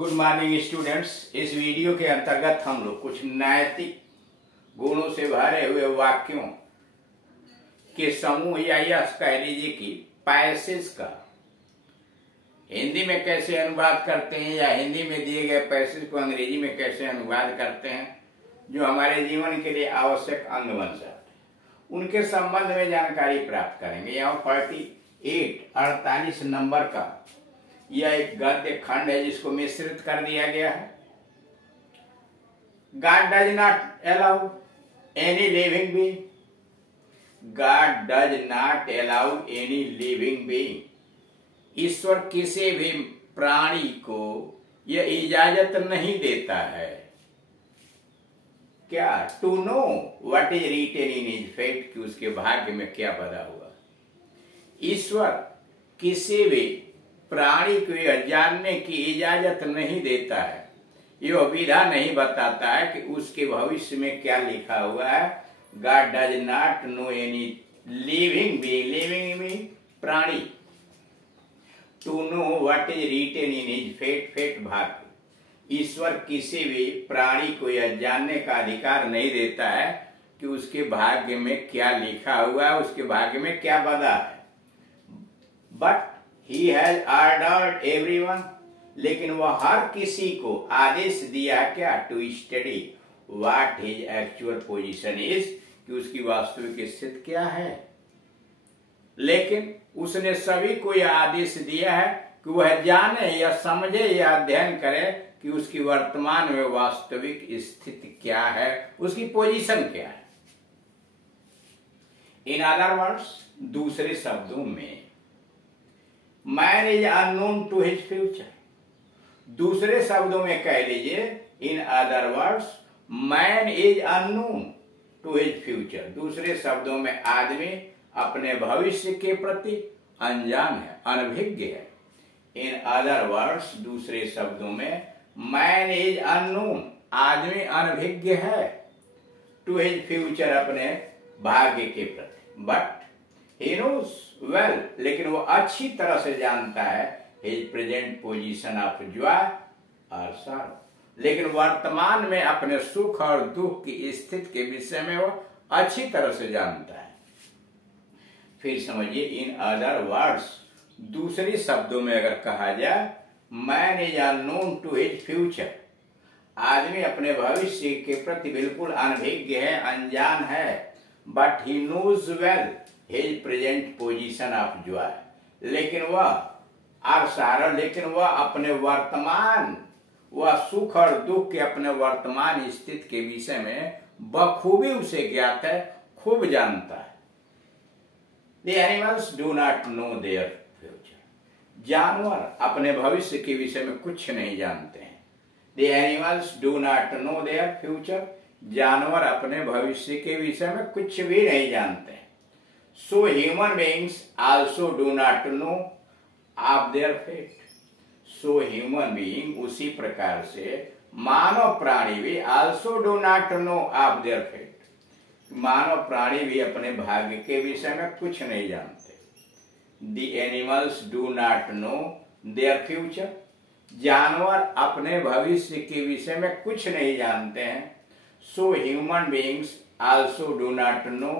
Good morning students. इस video के अंतर्गत हम लोग कुछ नैतिक गुणों से भरे हुए वाक्यों के समूह या यह कह लीजिए कि पैसेज का हिंदी में कैसे अनुवाद करते हैं या हिंदी में दिए गए पैसेज को अंग्रेजी में कैसे अनुवाद करते हैं जो हमारे जीवन के लिए आवश्यक अंग बन जाते हैं, उनके संबंध में जानकारी प्राप्त करेंगे। यहाँ 48 नंबर का यह एक गद्य खंड है जिसको मिश्रित कर दिया गया है। God does not allow any living being. God does not allow any living being. ईश्वर किसी भी प्राणी को यह इजाजत नहीं देता है क्या to know what is written in his fate, कि उसके भाग्य में क्या बधा हुआ। ईश्वर किसी भी प्राणी को यह जानने की इजाजत नहीं देता है, यह विधा नहीं बताता है कि उसके भविष्य में क्या लिखा हुआ है। God does not know any living being, living being प्राणी, to know what is written in his fate, fate भाग्य। ईश्वर किसी भी प्राणी को यह जानने का अधिकार नहीं देता है कि उसके भाग्य में क्या लिखा हुआ है, उसके भाग्य में क्या बधा है। But He has ordered everyone, लेकिन वह हर किसी को आदेश दिया क्या to study what his actual position is, कि उसकी वास्तविक स्थिति क्या है। लेकिन उसने सभी को यह आदेश दिया है कि वह जाने या समझे या अध्ययन करे कि उसकी वर्तमान में वास्तविक स्थिति क्या है, उसकी पोजीशन क्या है। इन अदर वर्ड्स, दूसरे शब्दों में, man is unknown to his future. दूसरे शब्दों में कह लीजिए, in other words, man is unknown to his future. दूसरे शब्दों में आदमी अपने भविष्य के प्रति अनजान है, अनभिज्ञ है। इन अदर वर्ड्स, दूसरे शब्दों में, मैन इज अननोन, आदमी अनभिज्ञ है, टू हिज फ्यूचर, अपने भाग्य के प्रति। बट he knows well, लेकिन वो अच्छी तरह से जानता है his present position of joy और sorrow, लेकिन वर्तमान में अपने सुख और दुख की स्थिति के विषय में वो अच्छी तरह से जानता है। फिर समझिए, इन अदर वर्ड्स, दूसरे शब्दों में अगर कहा जाए, man is unknown to his future, आदमी अपने भविष्य के प्रति बिल्कुल अनभिज्ञ है, अनजान है। But he knows well his present position of joy, लेकिन वह अपने वर्तमान, वह सुख और दुख के अपने वर्तमान स्थिति के विषय में बखूबी उसे ज्ञात है, खूब जानता है। The animals do not know their future. जानवर अपने भविष्य के विषय में कुछ नहीं जानते हैं। The animals do not know their future. जानवर अपने भविष्य के विषय में कुछ भी नहीं जानते हैं। So human beings also do not know of their fate. So human being, उसी प्रकार से मानव प्राणी भी also do not know of their fate. मानव प्राणी भी अपने भाग्य के विषय में कुछ नहीं जानते। The animals do not know their future. जानवर अपने भविष्य के विषय में कुछ नहीं जानते हैं। So human beings also do not know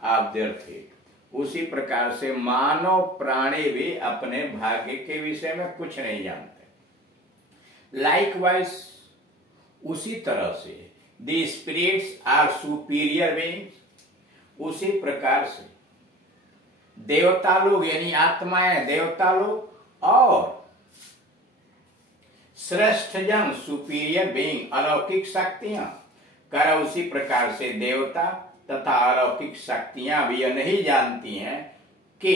of their fate. उसी प्रकार से मानव प्राणी भी अपने भाग्य के विषय में कुछ नहीं जानते। लाइकवाइज, उसी तरह से, the spirits are superior beings, उसी प्रकार से देवता लोग यानी आत्माएं, देवता लोग और श्रेष्ठ जन, सुपीरियर बीइंग, अलौकिक शक्तियां, कर उसी प्रकार से देवता तथा अलौकिक शक्तियां भी यह नहीं जानती हैं कि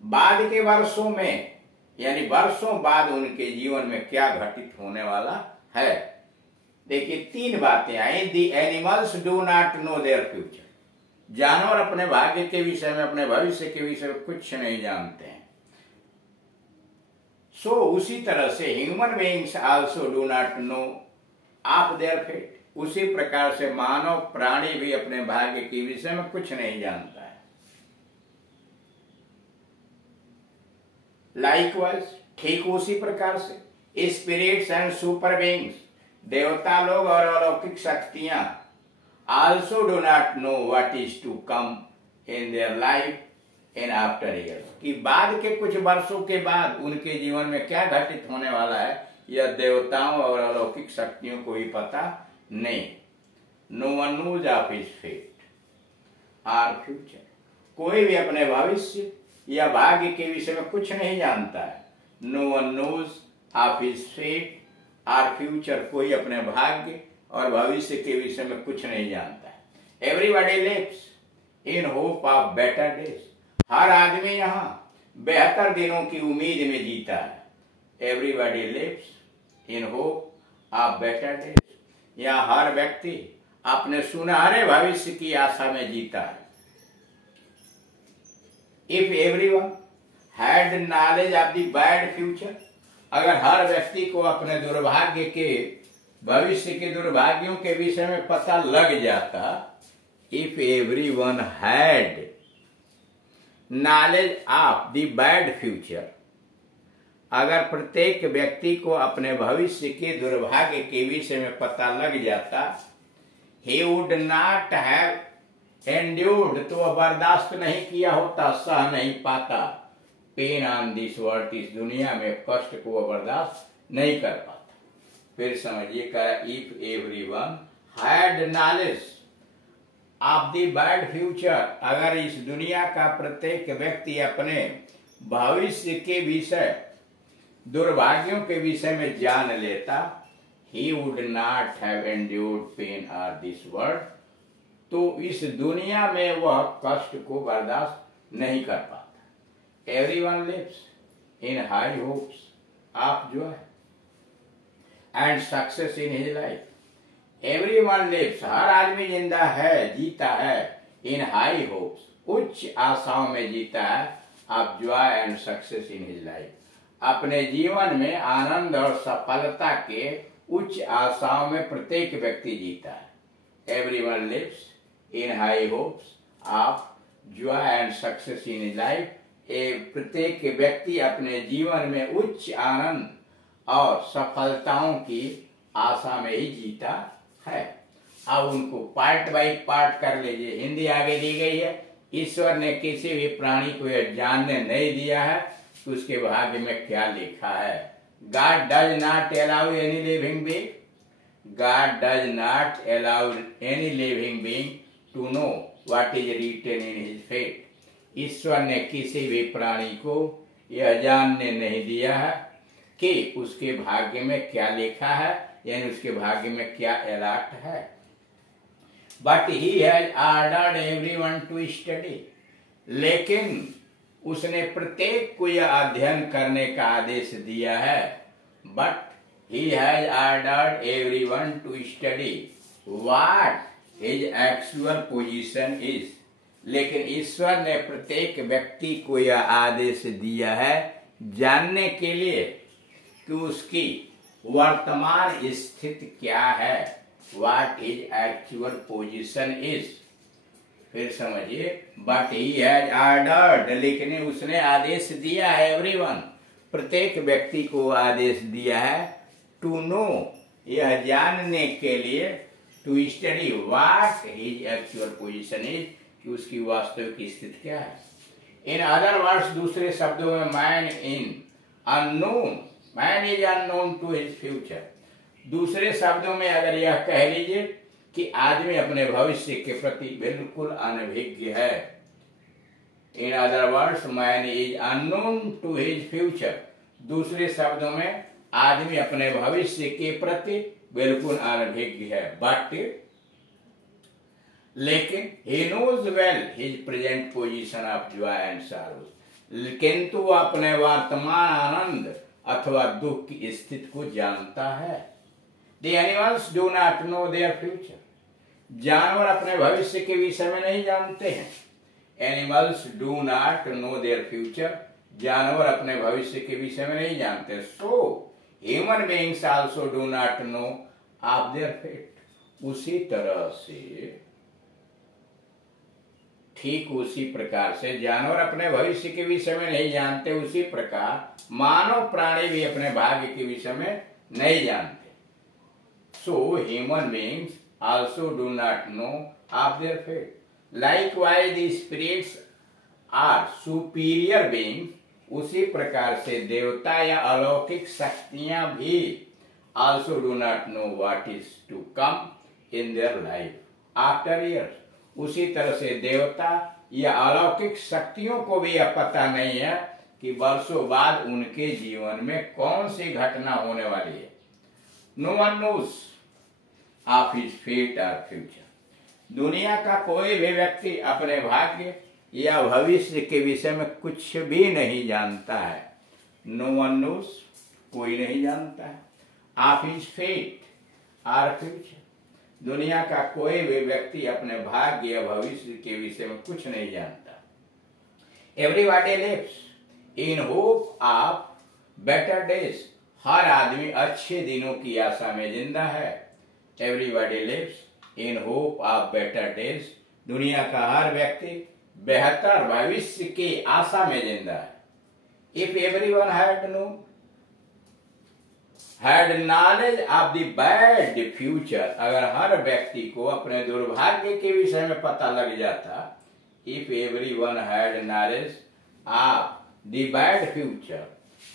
बाद के वर्षों में, यानी वर्षों बाद उनके जीवन में क्या घटित होने वाला है। देखिए, 3 बातें आई। The animals do not know their future, जानवर अपने भाग्य के विषय में, अपने भविष्य के विषय में कुछ नहीं जानते हैं। सो उसी तरह से human beings also do not know of their fate, उसी प्रकार से मानव प्राणी भी अपने भाग्य के विषय में कुछ नहीं जानता है। लाइकवाइज, ठीक उसी प्रकार से स्पिरिट्स एंड सुपर बीइंग्स, देवता लोग और अलौकिक शक्तियां also do not know what is to come in their life in after years, कि बाद के कुछ वर्षों के बाद उनके जीवन में क्या घटित होने वाला है यह देवताओं और अलौकिक शक्तियों को ही पता नहीं। No one knows of his fate or future, कोई भी अपने भविष्य या भाग्य के विषय में कुछ नहीं जानता है। No one knows of his fate or future, कोई अपने भाग्य और भविष्य के विषय में कुछ नहीं जानता है। Everybody lives in hope of better days, हर आदमी यहाँ बेहतर दिनों की उम्मीद में जीता है। Everybody lives in hope of better days, यहाँ हर व्यक्ति अपने सुनहरे भविष्य की आशा में जीता है। If everyone had knowledge of the bad future, अगर हर व्यक्ति को अपने दुर्भाग्य के भविष्य के दुर्भाग्यों के विषय में पता लग जाता, if everyone had knowledge of the bad future, अगर प्रत्येक व्यक्ति को अपने भविष्य के दुर्भाग्य के विषय में पता लग जाता, he would not have endured, तो वह बर्दाश्त नहीं किया होता, सह नहीं पाता, पेन ऑन दिस वर्ल्ड, इस दुनिया में कष्ट को वह बर्दाश्त नहीं कर पाता। फिर समझिए क्या, if everyone had knowledge of the bad future, अगर इस दुनिया का प्रत्येक व्यक्ति अपने भविष्य के विषय दुर्भाग्यों के विषय में जान लेता, he would not have endured pain or this world, तो इस दुनिया में वह कष्ट को बर्दाश्त नहीं कर पाता। Everyone lives in high hopes of joy and success in his life. Everyone lives, हर आदमी जिंदा है, जीता है, in high hopes, उच्च आशाओं में जीता है, of joy and success in his life, अपने जीवन में आनंद और सफलता के उच्च आशाओं में प्रत्येक व्यक्ति जीता है। Everyone lives in high hopes of joy and success in life, प्रत्येक व्यक्ति अपने जीवन में उच्च आनंद और सफलताओं की आशा में ही जीता है। अब उनको पार्ट बाय पार्ट कर लीजिए। हिंदी आगे दी गई है। ईश्वर ने किसी भी प्राणी को यह जानने नहीं दिया है कि उसके भाग्य में क्या लिखा है। God does not allow any living being. God does not allow any living being to know what is written in his fate. ईश्वर ने किसी भी प्राणी को यह जानने नहीं दिया है कि उसके भाग्य में क्या लिखा है, यानी उसके भाग्य में क्या अलॉट है। But he has ordered everyone to study. लेकिन उसने प्रत्येक को यह अध्ययन करने का आदेश दिया है। But he has ordered everyone to study what his actual position is, लेकिन ईश्वर ने प्रत्येक व्यक्ति को यह आदेश दिया है जानने के लिए कि उसकी वर्तमान स्थिति क्या है, what his actual position is. फिर समझिए, बट ही हैज ऑर्डर्ड, लेकिन उसने आदेश दिया है, एवरीवन, प्रत्येक व्यक्ति को आदेश दिया है, टू नो, यह जानने के लिए, to study what his actual position is, कि उसकी वास्तविक स्थिति क्या है। इन अदर वर्ड्स, दूसरे शब्दों में, man in unknown, man is unknown to his future. दूसरे शब्दों में अगर यह कह लीजिए कि आदमी अपने भविष्य के प्रति बिल्कुल अनभिज्ञ है। In other words, man is unknown to his future. दूसरे शब्दों में, आदमी अपने भविष्य के प्रति बिल्कुल अनभिज्ञ है। बट लेकिन he knows well his present position of joy and sorrow, किंतु वह अपने वर्तमान आनंद अथवा दुख की स्थिति को जानता है। The animals do not know their future. जानवर अपने भविष्य के विषय में नहीं जानते हैं। Animals do not know their future. जानवर अपने भविष्य के विषय में नहीं जानते। So human beings also do not know of their fate. उसी तरह से ठीक उसी प्रकार से जानवर अपने भविष्य के विषय में नहीं जानते, उसी प्रकार मानव प्राणी भी अपने भाग्य के विषय में नहीं जानते। So human beings also do not know of their fate. Likewise the spirits are superior beings. उसी प्रकार से देवता या अलौकिक शक्तियां भी also do not know what is to come in their life after years. उसी तरह से देवता या अलौकिक शक्तियों को भी यह पता नहीं है कि वर्षों बाद उनके जीवन में कौन सी घटना होने वाली है। No one knows of his fate और फ्यूचर। दुनिया का कोई भी व्यक्ति अपने भाग्य या भविष्य के विषय में कुछ भी नहीं जानता है। नो वन नोस, कोई नहीं जानता है। ऑफ हिज फेट और फ्यूचर। दुनिया का कोई भी व्यक्ति अपने भाग्य या भविष्य के विषय में कुछ नहीं जानता। Everybody lives in hope of better days. हर आदमी अच्छे दिनों की आशा में जिंदा है। Everybody lives in hope of better days. दुनिया का हर व्यक्ति बेहतर भविष्य की आशा में जिंदा है। If everyone had knowledge of the bad future. अगर हर व्यक्ति को अपने दुर्भाग्य के विषय में पता लग जाता। If everyone had knowledge of the bad future.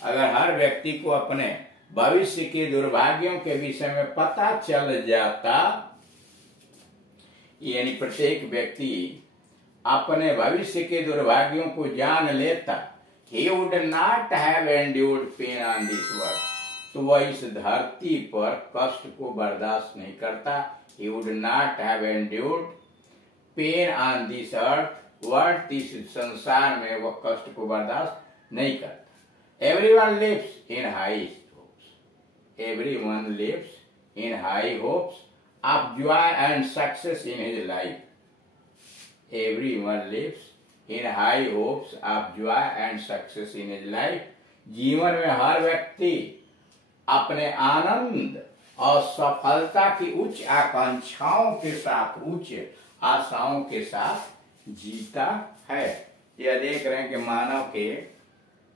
अगर हर व्यक्ति को अपने भविष्य के दुर्भाग्यों के विषय में पता चल जाता, यानी प्रत्येक व्यक्ति अपने भविष्य के दुर्भाग्यों को जान लेता, he would not have endured pain on this world। तो वह इस धरती पर कष्ट को बर्दाश्त नहीं करता। He would not have endured pain on this earth world। इस संसार में वह कष्ट को बर्दाश्त नहीं करता। Everyone lives in high hopes। Everyone lives in high hopes of joy and success in his life। Everyone lives in high hopes of joy and success in his life। जीवन में हर व्यक्ति अपने आनंद और सफलता की उच्च आकांक्षाओं के साथ, उच्च आशाओं के साथ जीता है। यह देख रहे हैं कि मानव के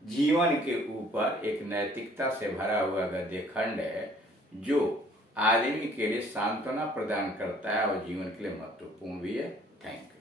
जीवन के ऊपर एक नैतिकता से भरा हुआ गद्य खंड है, जो आदमी के लिए सांत्वना प्रदान करता है और जीवन के लिए महत्वपूर्ण भी है। Thank you.